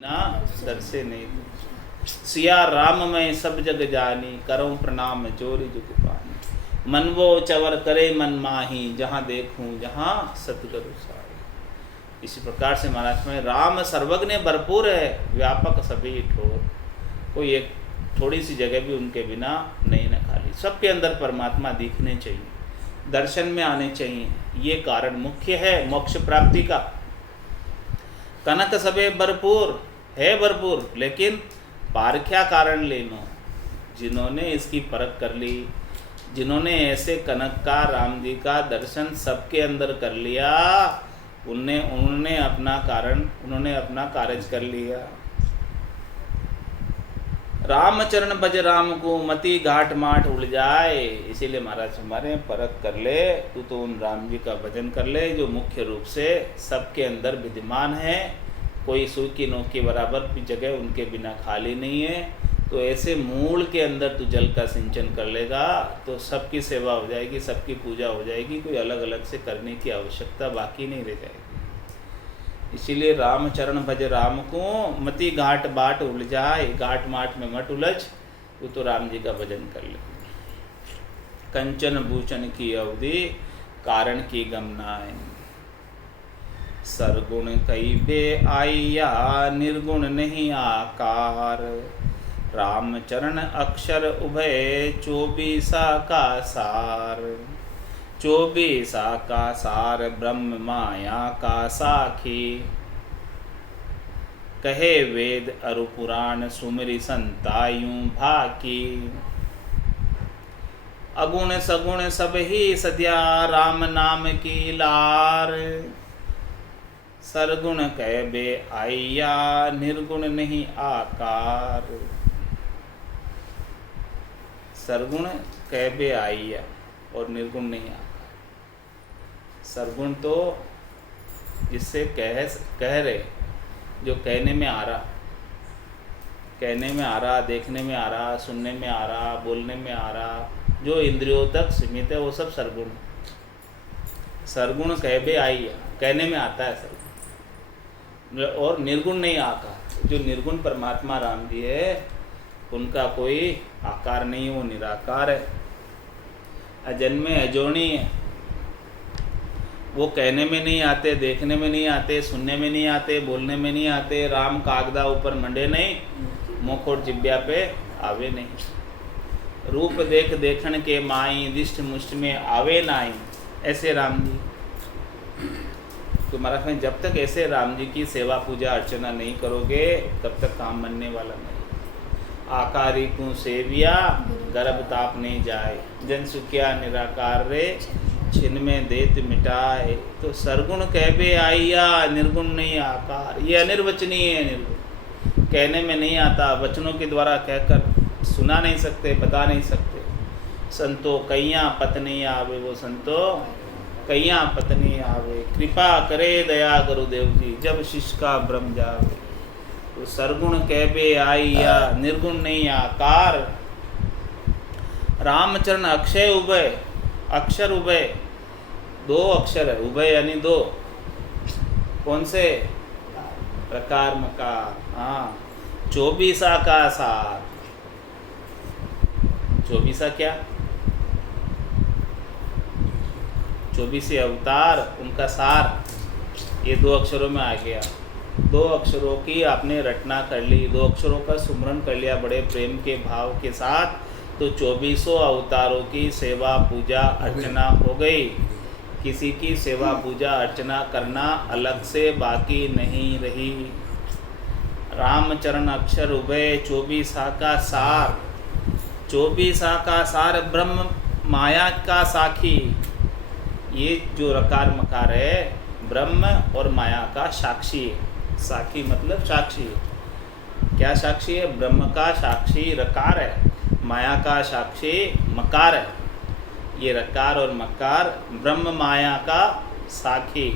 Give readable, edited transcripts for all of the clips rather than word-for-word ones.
ना दरसे नहीं सिया राम में सब जग जानी, करूं प्रणाम जोरी जुग पानी। मन वो चवर करे मन माही, जहाँ देखूं जहाँ सतगुरु साई। इसी प्रकार से महाराज में राम सर्वज्ञ भरपूर है, व्यापक सभी ठोर। कोई एक थोड़ी सी जगह भी उनके बिना नहीं न खाली। सबके अंदर परमात्मा दिखने चाहिए, दर्शन में आने चाहिए। ये कारण मुख्य है मोक्ष प्राप्ति का। कनक सबे भरपूर है भरपूर, लेकिन पारख्या कारण लेनो। जिन्होंने इसकी परख कर ली, जिन्होंने ऐसे कनक का राम जी का दर्शन सबके अंदर कर लिया, उन्होंने अपना कार्य कर लिया। रामचरण भज राम को, मति घाट माठ उड़ जाए। इसीलिए महाराज हमारे परख कर ले, तू तो उन राम जी का भजन कर ले जो मुख्य रूप से सबके अंदर विद्यमान है। कोई सुई की नोक के बराबर भी जगह उनके बिना खाली नहीं है। तो ऐसे मूल के अंदर तू जल का सिंचन कर लेगा तो सबकी सेवा हो जाएगी, सबकी पूजा हो जाएगी। कोई अलग अलग से करने की आवश्यकता बाकी नहीं रह जाएगी। इसीलिए रामचरण भज राम को, मति घाट बाट उड़ जाए। घाट माट में मत उलझ, तू तो राम जी का भजन कर ले। कंचन भूषण की अवधि, कारण की गमनाए। सरगुण कई बे आइया, निर्गुण नहीं आकार। रामचरण अक्षर उभय, 24 का सार। 24 का सार, ब्रह्म माया का साखी। कहे वेद अरु पुराण, सुमिरि संतायूं भाकी। अगुण सगुण सब ही सद्या, राम नाम की लार। सरगुण कह बे आइया, निर्गुण नहीं आकार। सरगुण कह बे आइया और निर्गुण नहीं आकार। सरगुण तो जिससे कह रहे, जो कहने में आ रहा, देखने में आ रहा, सुनने में आ रहा, बोलने में आ रहा, जो इंद्रियों तक सीमित है, वो सब सरगुण। सरगुण कह बे आइया, कहने में आता है सरगुण। और निर्गुण नहीं आकार। जो निर्गुण परमात्मा राम जी है, उनका कोई आकार नहीं, वो निराकार है, अजन्मे अजोनी है। वो कहने में नहीं आते, देखने में नहीं आते, सुनने में नहीं आते, बोलने में नहीं आते। राम कागदा ऊपर मंडे नहीं, मुख और जिब्या पे आवे नहीं। रूप देख देखण के माई, दिष्ट मुष्ट में आवे नाई। ऐसे राम जी। तो महाराज में जब तक ऐसे राम जी की सेवा पूजा अर्चना नहीं करोगे, तब तक काम बनने वाला नहीं। आकारी को सेविया, गर्भ ताप नहीं जाए। जन सुखिया निराकार रे, छिन में देत मिटाए। तो सरगुण कहबे आइया, निर्गुण नहीं आकार। ये अनिर्वचनीय है। निर्गुण कहने में नहीं आता, वचनों के द्वारा कहकर सुना नहीं सकते, बता नहीं सकते। संतो कैया पत्नी आवे, वो संतो कैया पत्नी आवे। कृपा करे दया गुरुदेव जी, जब शिष्य का भ्रम जावे। तो सरगुण कहबे आइया, निर्गुण नहीं आकार। रामचरण अक्षय उभय, अक्षर उभय, 2 अक्षर है। उभय यानी 2। कौन से? प्रकार मकार। हाँ, 24 का सार। 24 क्या? 24 अवतार, उनका सार। ये 2 अक्षरों में आ गया। 2 अक्षरों की आपने रचना कर ली, 2 अक्षरों का सुमरन कर लिया बड़े प्रेम के भाव के साथ, तो 24 अवतारों की सेवा पूजा अर्चना हो गई। किसी की सेवा पूजा अर्चना करना अलग से बाकी नहीं रही। रामचरण अक्षर उभय, 24 का सार। 24 का सार, ब्रह्म माया का साखी। ये जो रकार मकार है, ब्रह्म और माया का साक्षी है। साखी मतलब साक्षी है। क्या साक्षी है? ब्रह्म का साक्षी रकार है, माया का साक्षी मकार है। ये रकार और मकार ब्रह्म माया का साखी,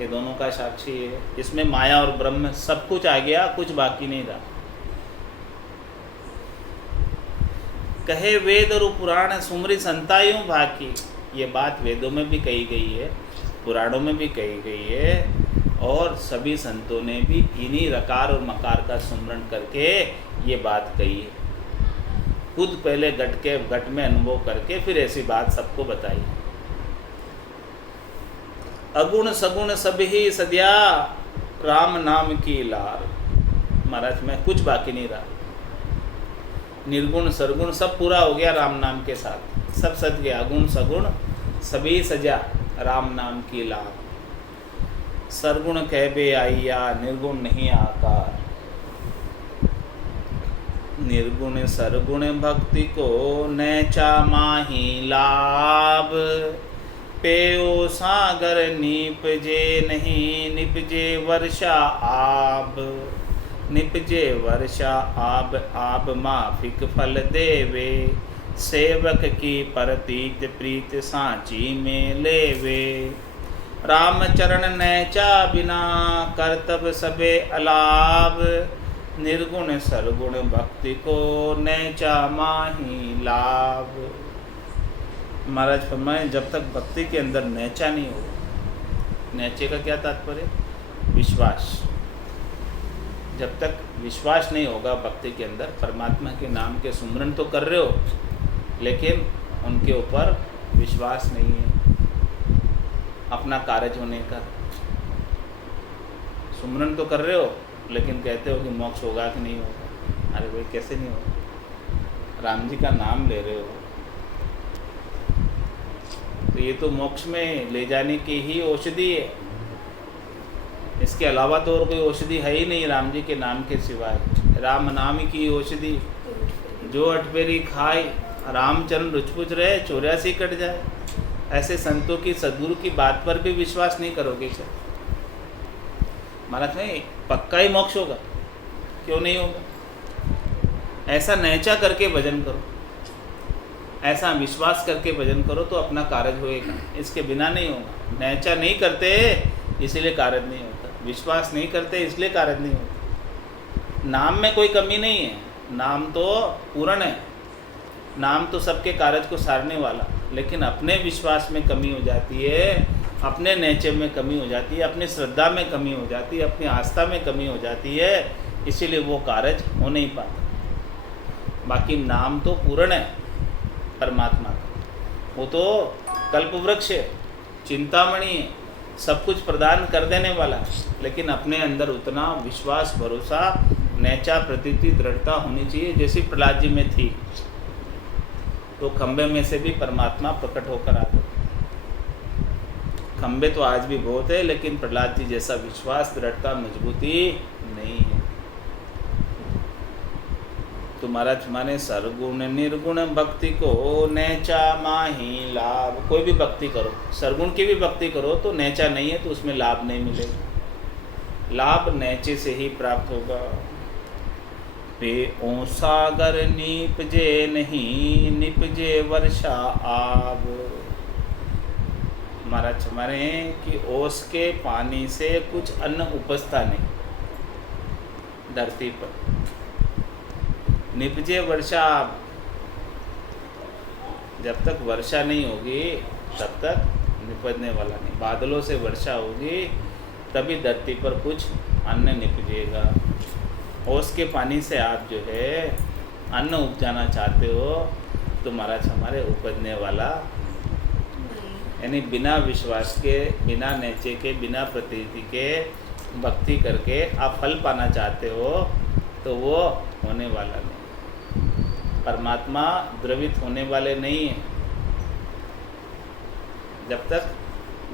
ये दोनों का साक्षी है। इसमें माया और ब्रह्म सब कुछ आ गया, कुछ बाकी नहीं रहा। कहे वेद और पुराण, सुमरि संतायूं भाकी। ये बात वेदों में भी कही गई है, पुराणों में भी कही गई है। और सभी संतों ने भी इन्हीं रकार और मकार का सुमरण करके ये बात कही है। खुद पहले घट में अनुभव करके फिर ऐसी बात सबको बताई। अगुण सगुण सभी सद्या राम नाम की लार। महाराज में कुछ बाकी नहीं रहा, निर्गुण सरगुण सब पूरा हो गया राम नाम के साथ, सब सज गया। अगुण सगुण सभी सजा राम नाम की लार। सरगुण कहबे आइया निर्गुण नहीं आकार। निर्गुण सरगुण भक्ति को नैचा माही लाभ। पेयो सागर निपजे नहीं निपजे वर्षा आब। निपजे वर्षा आब आब माफिक फल देवे। सेवक की परतीत प्रीत सांची में लेवे। रामचरण नैचा बिना करतब सबे अलाभ। निर्गुण सरगुण भक्ति को नैचा माही लाभ। महाराज फरमाए जब तक भक्ति के अंदर नैचा नहीं हो, नैचे का क्या तात्पर्य? विश्वास। जब तक विश्वास नहीं होगा भक्ति के अंदर, परमात्मा के नाम के सुमरन तो कर रहे हो लेकिन उनके ऊपर विश्वास नहीं है अपना कार्य होने का। सुमरन तो कर रहे हो लेकिन कहते हो कि मोक्ष होगा कि नहीं होगा। अरे भाई कैसे नहीं होगा? राम जी का नाम ले रहे हो तो ये तो मोक्ष में ले जाने की ही औषधि है। इसके अलावा तो और कोई औषधि है ही नहीं राम जी के नाम के सिवाय। राम नाम की औषधि जो अठपेरी खाए रामचरण रुचपुच रहे 84 कट जाए। ऐसे संतों की सद्गुरु की बात पर भी विश्वास नहीं करोगे सर, महाराज नहीं पक्का ही मोक्ष होगा? क्यों नहीं होगा? ऐसा नैचा करके भजन करो, ऐसा विश्वास करके भजन करो तो अपना कार्य होएगा। इसके बिना नहीं होगा। नैचा नहीं करते इसलिए कार्य नहीं होता, विश्वास नहीं करते इसलिए कार्य नहीं होता। नाम में कोई कमी नहीं है, नाम तो पूर्ण है, नाम तो सबके कार्य को सारने वाला, लेकिन अपने विश्वास में कमी हो जाती है, अपने नेचर में कमी हो जाती है, अपनी श्रद्धा में कमी हो जाती है, अपनी आस्था में कमी हो जाती है, इसीलिए वो कार्य हो नहीं पाता। बाकी नाम तो पूर्ण है परमात्मा का, वो तो कल्प वृक्ष है, चिंतामणि है, सब कुछ प्रदान कर देने वाला, लेकिन अपने अंदर उतना विश्वास भरोसा नैचा प्रतीति दृढ़ता होनी चाहिए जैसी प्रहलाद जी में थी। तो खंबे में से भी परमात्मा प्रकट होकर आ गए। खंबे तो आज भी बहुत है लेकिन प्रहलाद जी जैसा विश्वास दृढ़ता मजबूती नहीं है। तो महाराज माने सरगुण निर्गुण भक्ति को नैचा माही लाभ। कोई भी भक्ति करो, सरगुण की भी भक्ति करो तो नैचा नहीं है तो उसमें लाभ नहीं मिलेगा, लाभ नैचे से ही प्राप्त होगा। पे ओ सागर निपजे नहीं निपजे वर्षा आब। महाराज हमारे कि ओस के पानी से कुछ अन्न उपजता नहीं धरती पर। निपजे वर्षा, जब तक वर्षा नहीं होगी तब तक निपजने वाला नहीं। बादलों से वर्षा होगी तभी धरती पर कुछ अन्न निपजेगा। ओस के पानी से आप जो है अन्न उपजाना चाहते हो तो महाराज हमारे उपजने वाला, यानी बिना विश्वास के, बिना नेचे के, बिना प्रतीति के भक्ति करके आप फल पाना चाहते हो तो वो होने वाला नहीं। परमात्मा द्रवित होने वाले नहीं है जब तक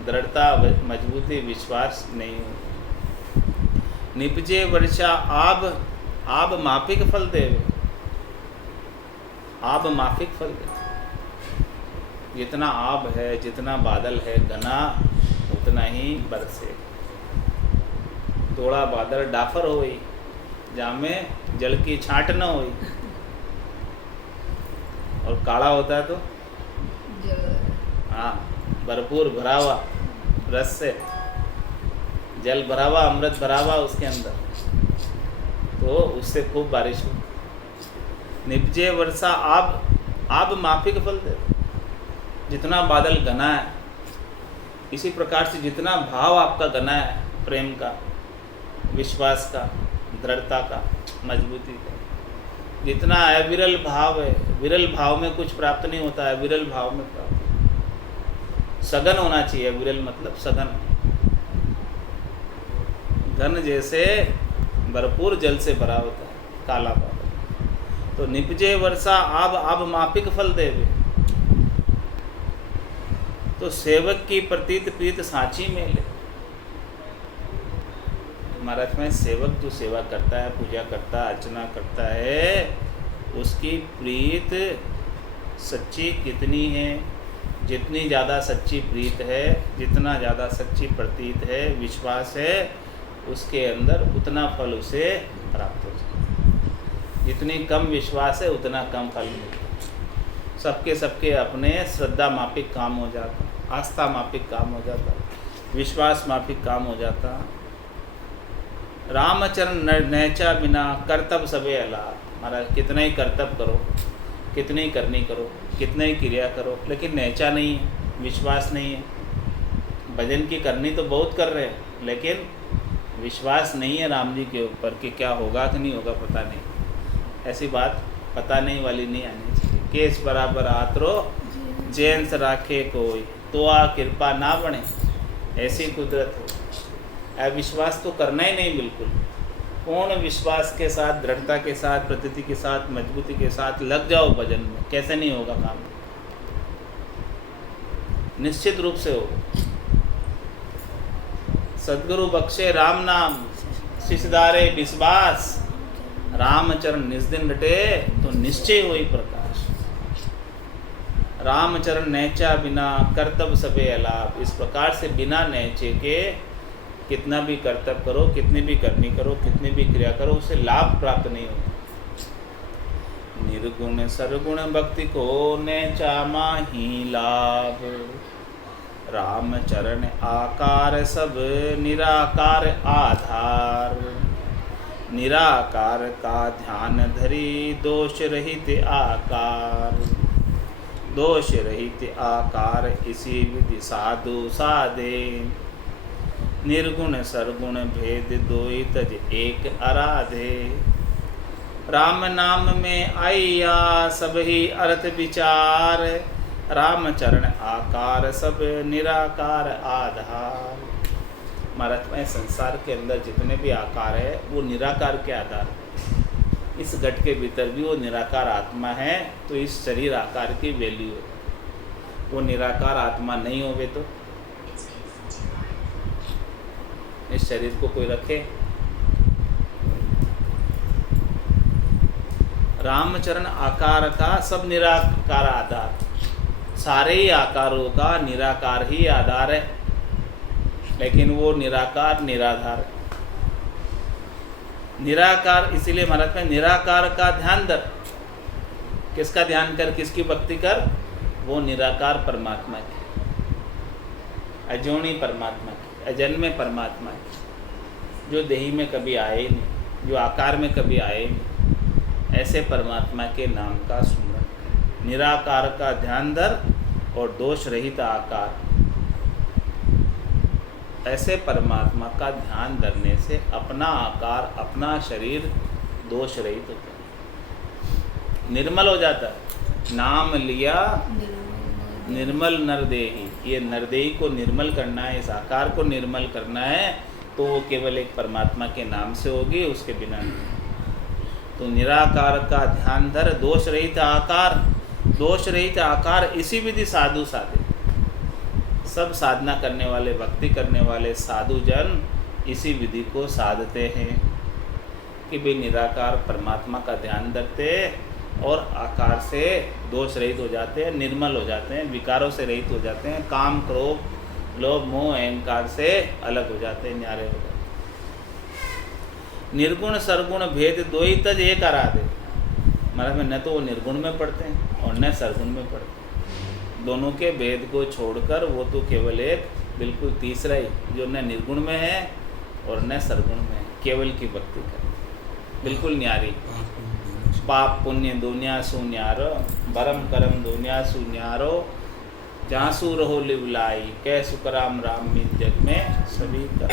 दृढ़ता मजबूती विश्वास नहीं हो। निपजे वर्षा आब, आब माफिक फल देवे, आब माफिक फल दे। जितना आब है, जितना बादल है घना उतना ही बरसे। थोड़ा बादल डाफर होई जहाँ में जल की छांट न होई, और काला होता है तो हाँ भरपूर भरा हुआ रस से, जल भरा हुआ, अमृत भरा हुआ उसके अंदर, तो उससे खूब बारिश हो। निपजे वर्षा आब, आब माफिक फल दे। जितना बादल घना है, इसी प्रकार से जितना भाव आपका घना है प्रेम का, विश्वास का, दृढ़ता का, मजबूती का। जितना अविरल भाव है, विरल भाव में कुछ प्राप्त नहीं होता है, विरल भाव में प्राप्त। सघन होना चाहिए, विरल मतलब सघन, घन जैसे भरपूर जल से भरा होता है काला बादल। तो निपजे वर्षा आब मापिक फल देवे। तो सेवक की प्रतीत प्रीत साची में ले। महाराज में सेवक जो सेवा करता है, पूजा करता है, अर्चना करता है, उसकी प्रीत सच्ची कितनी है, जितनी ज़्यादा सच्ची प्रीत है, जितना ज़्यादा सच्ची प्रतीत है, विश्वास है, उसके अंदर उतना फल उसे प्राप्त हो जाए। जितनी कम विश्वास है उतना कम फल मिलता है। सबके अपने श्रद्धा मापिक काम हो जाता, आस्था मापिक काम हो जाता, विश्वास मापिक काम हो जाता। रामचरण नैचा बिना कर्तव्य सबे अलाप। महाराज कितना ही कर्तव्य करो, कितनी ही करनी करो, कितना ही क्रिया करो, लेकिन नैचा नहीं है, विश्वास नहीं है। भजन की करनी तो बहुत कर रहे हैं, लेकिन विश्वास नहीं है राम जी के ऊपर कि क्या होगा कि नहीं होगा पता नहीं। ऐसी बात पता नहीं वाली नहीं आनी चाहिए। केस बराबर आतरो जैन से राखे कोई, तो आ कृपा ना बने, ऐसी कुदरत हो। अविश्वास तो करना ही नहीं, बिल्कुल पूर्ण विश्वास के साथ, दृढ़ता के साथ, प्रतीति के साथ, मजबूती के साथ लग जाओ भजन में। कैसे नहीं होगा काम? निश्चित रूप से होगा। सद्गुरु बख्शे राम नाम, शिषधारे विश्वास, रामचरण निस्दिन रटे, तो निश्चय हुई प्रकाश। रामचरण नैचा बिना कर्तव्य सबे अलाप। इस प्रकार से बिना नैचे के कितना भी कर्तव्य करो, कितनी भी करनी करो, कितनी भी क्रिया करो, उससे लाभ प्राप्त नहीं होगा। निर्गुण सरगुण भक्ति को नैचा माही लाभ। राम चरण आकार सब निराकार आधार। निराकार का ध्यान धरी दोष रहित आकार। दोष रहित आकार इसी विधि साधु साधे। निर्गुण सरगुण भेद दोई तज एक आराधे। राम नाम में आइया सब ही अर्थ विचार। राम चरण आकार सब निराकार आधार। महाराज में संसार के अंदर जितने भी आकार है वो निराकार के आधार। इस घट के भीतर भी वो निराकार आत्मा है, तो इस शरीर आकार की वैल्यू है। वो निराकार आत्मा नहीं होवे तो इस शरीर को कोई रखे? रामचरण आकार का सब निराकार आधार। सारे ही आकारों का निराकार ही आधार है, लेकिन वो निराकार निराधार है। निराकार इसीलिए महाराज में निराकार का ध्यान धर। किसका ध्यान कर, किसकी भक्ति कर? वो निराकार परमात्मा की, अजोनी परमात्मा की, अजन्मे परमात्मा की, जो देही में कभी आए ही नहीं, जो आकार में कभी आए ही नहीं। ऐसे परमात्मा के नाम का सुमरन, निराकार का ध्यान धर और दोष रहित आकार। ऐसे परमात्मा का ध्यान धरने से अपना आकार, अपना शरीर दोष रहित होता है, निर्मल हो जाता है। नाम लिया निर्मल नरदेही। ये नरदेही को निर्मल करना है, इस आकार को निर्मल करना है, तो वो केवल एक परमात्मा के नाम से होगी, उसके बिना नहीं। तो निराकार का ध्यान धर, दोष रहित आकार। दोष रहित आकार इसी विधि साधु साधे। सब साधना करने वाले, भक्ति करने वाले साधु जन इसी विधि को साधते हैं कि भाई निराकार परमात्मा का ध्यान धरते और आकार से दोष रहित हो जाते हैं, निर्मल हो जाते हैं, विकारों से रहित हो जाते हैं, काम क्रोध लोभ मोह अहंकार से अलग हो जाते हैं, न्यारे हो जाते हैं। निर्गुण सरगुण भेद दो ही तज एक आराधे। महाराज में न तो वो निर्गुण में पढ़ते हैं और न सरगुण में पढ़ते हैं। दोनों के भेद को छोड़कर वो तो केवल एक बिल्कुल तीसरा ही, जो न निर्गुण में है और न सरगुण में है, केवल की भक्ति करे, बिल्कुल न्यारी। पाप पुण्य दुनिया सु न्यारो, भरम करम दुनिया सु न्यारो। जासू रहो लिवलाई, कै सुकराम राम मिल जग में सभी का।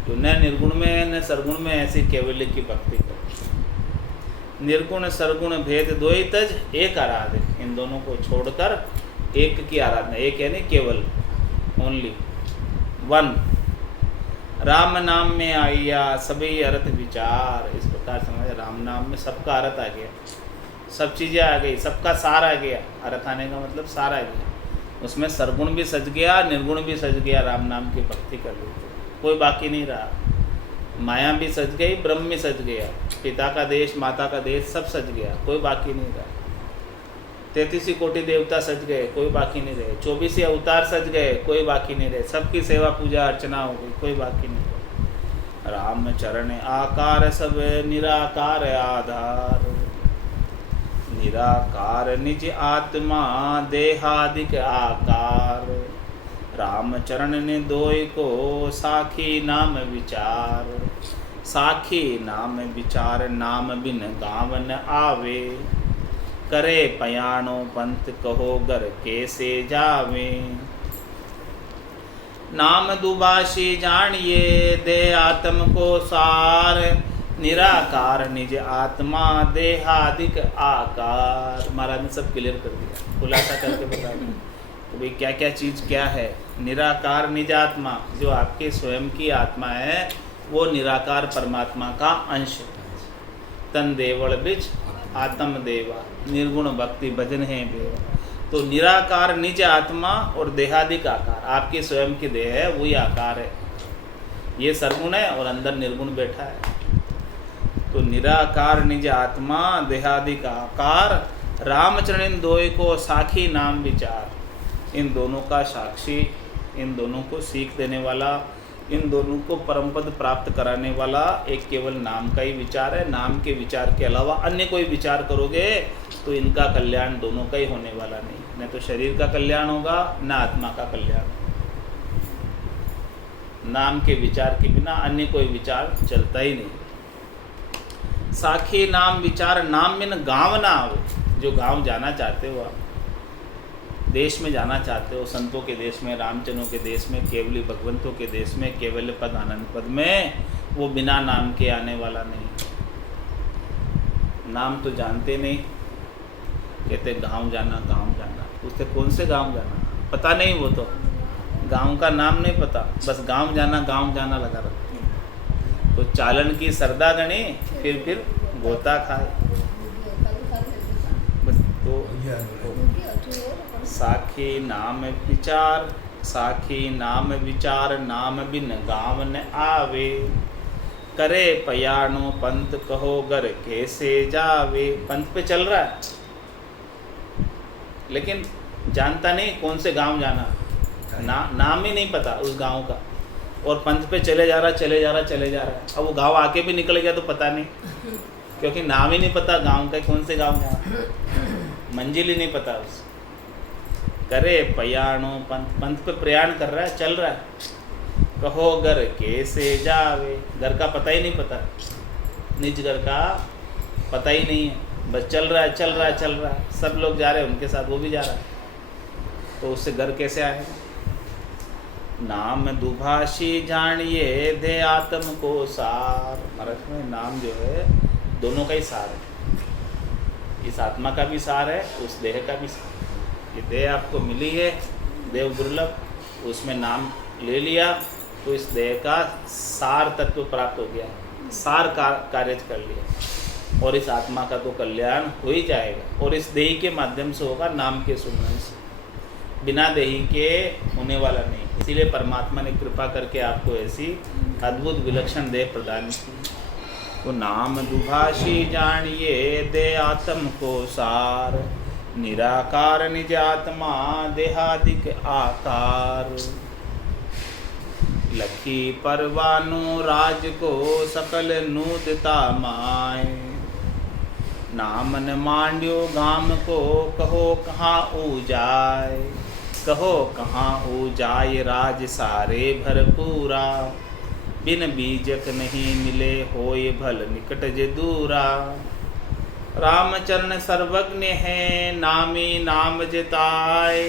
तो न निर्गुण में न सरगुण में ऐसी केवल्य की भक्ति करो। निर्गुण सरगुण भेद दो ही तज, एक आराध्य। इन दोनों को छोड़कर एक की आराधना। एक यानी केवल, ओनली वन। राम नाम में आइया सभी अर्थ विचार। इस प्रकार समझ, राम नाम में सबका अर्थ आ गया, सब चीज़ें आ गई, सबका सार आ गया। अर्थ आने का मतलब सार आ गया। उसमें सरगुण भी सज गया, निर्गुण भी सज गया। राम नाम की भक्ति कर ली तो कोई बाकी नहीं रहा। माया भी सज गई, ब्रह्म भी सज गया, पिता का देश माता का देश सब सज गया, कोई बाकी नहीं रहा। 33 कोटि देवता सज गए, कोई बाकी नहीं रहे। 24 अवतार सज गए, कोई बाकी नहीं रहे। सबकी सेवा पूजा अर्चना हो गई, कोई बाकी नहीं रहे। राम चरण आकार सब निराकार आधार। निराकार निज आत्मा देहादिक आकार। राम चरण ने दोय को साखी नाम विचार। साखी नाम विचार नाम बिन गाँव न आवे। करे पयाणो पंथ कहो घर कैसे जावे। नाम दुभाषी जानिए दे आत्म को सार। निराकार निज आत्मा देहादिक आकार। महाराज ने सब क्लियर कर दिया, खुलासा करके बता दिया तो भाई क्या क्या चीज़ क्या है। निराकार निज आत्मा, जो आपके स्वयं की आत्मा है वो निराकार परमात्मा का अंश है। तन देवल बिच आत्म देवा, निर्गुण भक्ति भजन है देवा। तो निराकार निज आत्मा और देहादिक आकार, आपके स्वयं की देह है वही आकार है। ये सरगुण है और अंदर निर्गुण बैठा है। तो निराकार निज आत्मा देहादिक आकार। रामचरण इन दोय को साखी नाम विचार। इन दोनों का साक्षी, इन दोनों को सीख देने वाला, इन दोनों को परम पद प्राप्त कराने वाला एक केवल नाम का ही विचार है। नाम के विचार के अलावा अन्य कोई विचार करोगे तो इनका कल्याण दोनों का ही होने वाला नहीं। न तो शरीर का कल्याण होगा न आत्मा का कल्याण। नाम के विचार के बिना अन्य कोई विचार चलता ही नहीं। साखी नाम विचार नाम में न गाँव ना आवे। जो गांव जाना चाहते हो आप, देश में जाना चाहते हो, संतों के देश में, रामचंद्रों के देश में, केवली भगवंतों के देश में, केवल पद आनंद पद में, वो बिना नाम के आने वाला नहीं। नाम तो जानते नहीं, कहते गांव जाना गांव जाना। पूछते कौन से गांव जाना, पता नहीं। वो तो गांव का नाम नहीं पता, बस गांव जाना लगा रखते हैं। तो चालन की सरदा गणी फिर गोता खाए। बस तो साखी नाम विचार, साखी नाम विचार नाम बिन गाँव न आवे। करे पयाणो पंथ कहो घर कैसे जावे। पंथ पे चल रहा है लेकिन जानता नहीं कौन से गांव जाना, नाम ही नहीं पता उस गांव का, और पंथ पे चले जा रहा है। अब वो गांव आके भी निकल गया तो पता नहीं, क्योंकि नाम ही नहीं पता गांव का, कौन से गांव जाना, मंजिल ही नहीं पता उस। करे पयाणो पंथ पे प्रयाण कर रहा है, चल रहा है। कहो घर कैसे जावे। घर का पता ही नहीं पता, निज घर का पता ही नहीं है, बस चल रहा है। सब लोग जा रहे हैं उनके साथ, वो भी जा रहा है, तो उससे घर कैसे आएगा। नाम दुभाषी जानिए दे आत्म को सार। महाराज में नाम जो है दोनों का ही सार है। इस आत्मा का भी सार है, उस देह का भी सार है। ये देह आपको मिली है, देव दुर्लभ, उसमें नाम ले लिया तो इस देह का सार तत्व प्राप्त हो गया, सार कार्य कर लिया, और इस आत्मा का तो कल्याण हो ही जाएगा। और इस देही के माध्यम से होगा, नाम के सुनने से। बिना देही के होने वाला नहीं। इसीलिए परमात्मा ने कृपा करके आपको ऐसी अद्भुत विलक्षण देह प्रदान की। तो नाम दुभाषी जानिए दे आत्म को सार। निराकार निज आत्मा देहादिक आकार। लखी परवानो राज को सकल नूतता माय। नाम न मांड्यो गाम को कहो कहाँ ऊजाय। कहो कहाँ ऊजाय राज सारे भरपूरा। बिन बीजक नहीं मिले होय भल निकट जे दूरा। रामचरण सर्वज्ञ है नामी नाम जिताय।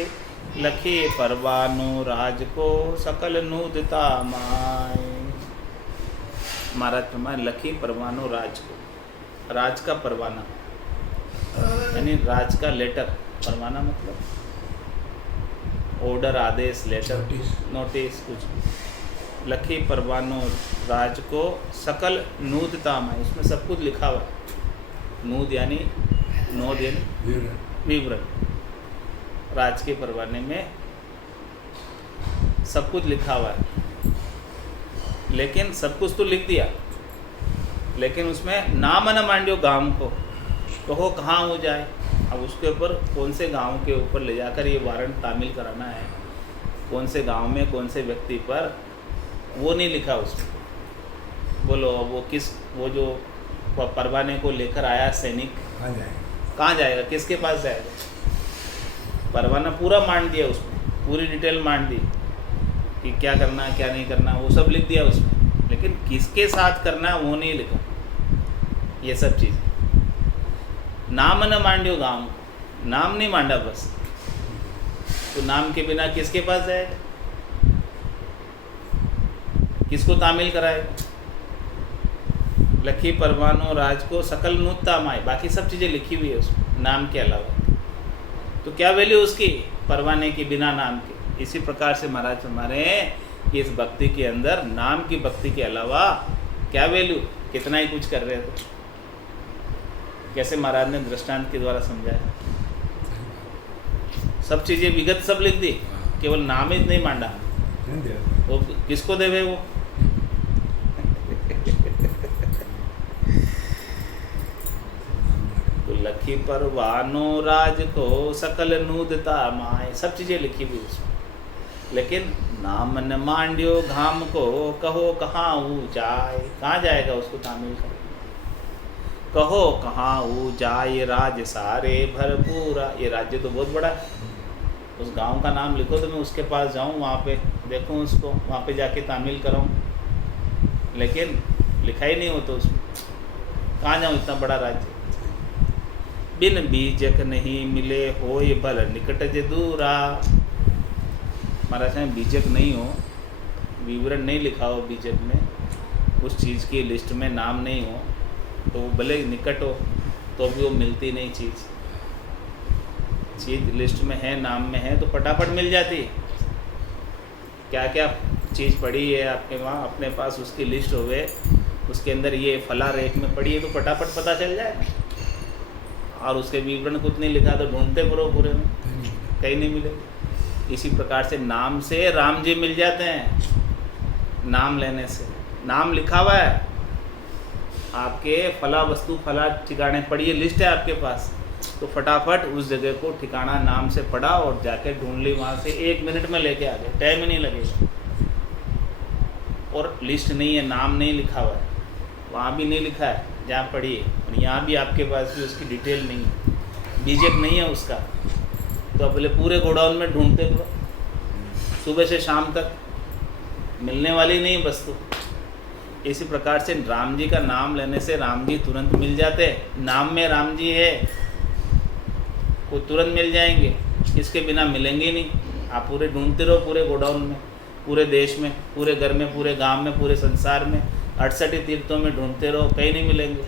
लखी परवानो राज को सकल नूदता माय। महाराज फरमाए लखी परवानो राज को, राज का परवाना यानी राज का लेटर, परवाना मतलब ऑर्डर, आदेश, लेटर, नोटिस कुछ। लखी परवानो राज को सकल नूदता माय, उसमें सब कुछ लिखा हुआ है। नूद यानी नोद यानी विवरण। राज के परवाने में सब कुछ लिखा हुआ है, लेकिन सब कुछ तो लिख दिया, लेकिन उसमें नाम न मांडियो गांव को, कहो कहाँ हो जाए। अब उसके ऊपर कौन से गांव के ऊपर ले जाकर ये वारंट तामील कराना है, कौन से गांव में कौन से व्यक्ति पर, वो नहीं लिखा उसमें। बोलो वो किस, वो जो परवाने को लेकर आया सैनिक कहाँ जाएगा, किसके पास जाएगा। परवाना पूरा मान दिया उसमें, पूरी डिटेल मान दी कि क्या करना क्या नहीं करना, वो सब लिख दिया उसमें, लेकिन किसके साथ करना वो नहीं लिखा। ये सब चीज़ नाम न मांडियो गांव, नाम नहीं मांडा बस, तो नाम के बिना किसके पास जाएगा, किसको तामील कराएगा। लखी परवानो राज को सकल नूदता माय, बाकी सब चीज़ें लिखी हुई है उसमें नाम के अलावा, तो क्या वैल्यू उसकी परवाने की बिना नाम के। इसी प्रकार से महाराज हमारे इस भक्ति के अंदर नाम की भक्ति के अलावा क्या वैल्यू, कितना ही कुछ कर रहे हैं। तो कैसे महाराज ने दृष्टांत के द्वारा समझाया, सब चीज़ें विगत सब लिख दी, केवल नाम ही नहीं मांडा, तो किसको देवे वो। तो लखी परवानो राज को सकल नूदता माय, सब चीज़ें लिखी हुई उसमें, लेकिन नाम न मांडियो घाम को, कहो कहाँ ऊँचाए, कहाँ जाएगा उसको तामील कर। कहो कहाँ ऊँचाए राज सारे भरपूरा, ये राज्य तो बहुत बड़ा है, उस गांव का नाम लिखो तो मैं उसके पास जाऊं, वहाँ पे देखूं उसको, वहाँ पे जाके तामील कराऊं, लेकिन लिखा ही नहीं हो तो उसमें कहाँ जाऊँ, इतना बड़ा राज्य। बिन बीजक नहीं मिले होय भल निकट जे दूरा। महाराज में बीजक नहीं हो, विवरण नहीं लिखा हो बीजक में, उस चीज़ की लिस्ट में नाम नहीं हो, तो वो भले निकट हो तो भी वो मिलती नहीं चीज़। चीज़ लिस्ट में है, नाम में है तो फटाफट मिल जाती है। क्या क्या चीज़ पड़ी है आपके वहाँ, अपने पास उसकी लिस्ट होवे, उसके अंदर ये फला रेट में पड़ी है तो फटाफट पता चल जाए। और उसके विवरण कुछ नहीं लिखा तो ढूंढते पड़ो पूरे में, कहीं नहीं मिले। इसी प्रकार से नाम से राम जी मिल जाते हैं, नाम लेने से। नाम लिखा हुआ है आपके, फला वस्तु फला ठिकाने पड़ी है, लिस्ट है आपके पास, तो फटाफट उस जगह को ठिकाना नाम से पढ़ा और जाके ढूंढ ली, वहाँ से 1 मिनट में लेके आ गए, टाइम ही नहीं लगेगा। और लिस्ट नहीं है, नाम नहीं लिखा हुआ है, वहाँ भी नहीं लिखा है जहाँ पढ़ी है, और यहाँ भी आपके पास भी उसकी डिटेल नहीं है, बीजेक नहीं है उसका, तो अब बोले पूरे गोडाउन में ढूंढते रहो सुबह से शाम तक, मिलने वाली नहीं वस्तु। इसी प्रकार से राम जी का नाम लेने से राम जी तुरंत मिल जाते, नाम में राम जी है वो तुरंत मिल जाएंगे, इसके बिना मिलेंगे नहीं। आप पूरे ढूंढते रहो, पूरे गोडाउन में, पूरे देश में, पूरे घर में, पूरे गांव में, पूरे संसार में, 68 तीर्थों में ढूंढते रहो, कहीं नहीं मिलेंगे।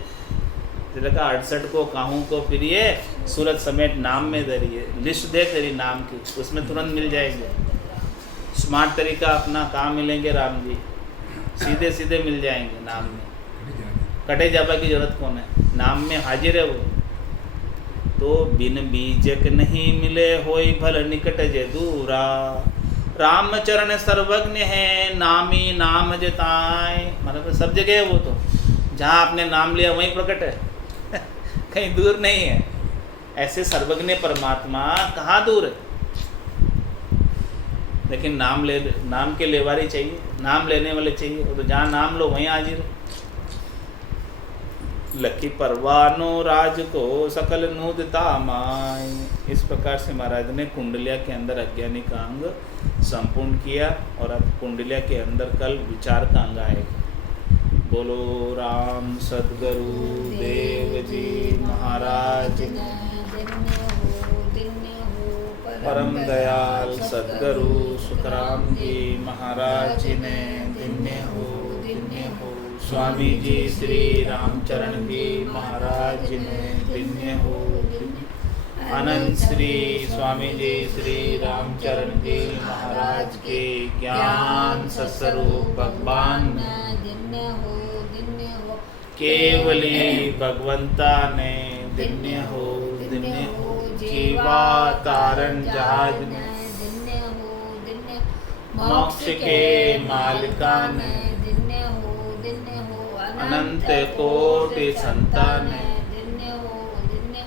देखा 68 को काहू को फिर ये सूरत समेत नाम में धरिए, लिस्ट दे तेरी नाम की, उसमें तुरंत मिल जाएंगे। स्मार्ट तरीका अपना, कहाँ मिलेंगे राम जी, सीधे सीधे मिल जाएंगे नाम में, कटे जाबा की जरूरत कौन है, नाम में हाजिर है वो। तो बिन बीजक नहीं मिले होय भल निकट जे दूरा, राम चरण सर्वज्ञ है नामी नाम जताए। मतलब सब जगह है वो, तो जहाँ आपने नाम लिया वहीं प्रकट है कहीं दूर नहीं है। ऐसे सर्वज्ञ परमात्मा कहाँ दूर है, लेकिन नाम के लेवारी चाहिए, नाम लेने वाले चाहिए, तो जहाँ नाम लो वहीं हाजिर है। लखी परवानो राज को सकल नूदता माय। इस प्रकार से महाराज ने कुंडलिया के अंदर अज्ञानी का अंग संपूर्ण किया, और अब कुंडलिया के अंदर कल विचार का अंग आएगा। बोलो राम सद्गुरु देव जी महाराज। परम दयाल सद्गुरु सुखराम जी महाराज जी ने धन्य हो धन्य हो। स्वामी जी श्री रामचरण जी महाराज जी ने धन्य हो। अनंत श्री स्वामी जी श्री रामचरण जी महाराज के ज्ञान सत्स्वरूप भगवान धन्य हो धन्य हो। केवली भगवंता ने धन्य हो धन्य हो। जीवा तारण जहाज ने धन्य हो धन्य। मोक्ष के मालिका ने धन्य हो अनंत कोटि संतान ने धन्य हो धन्य।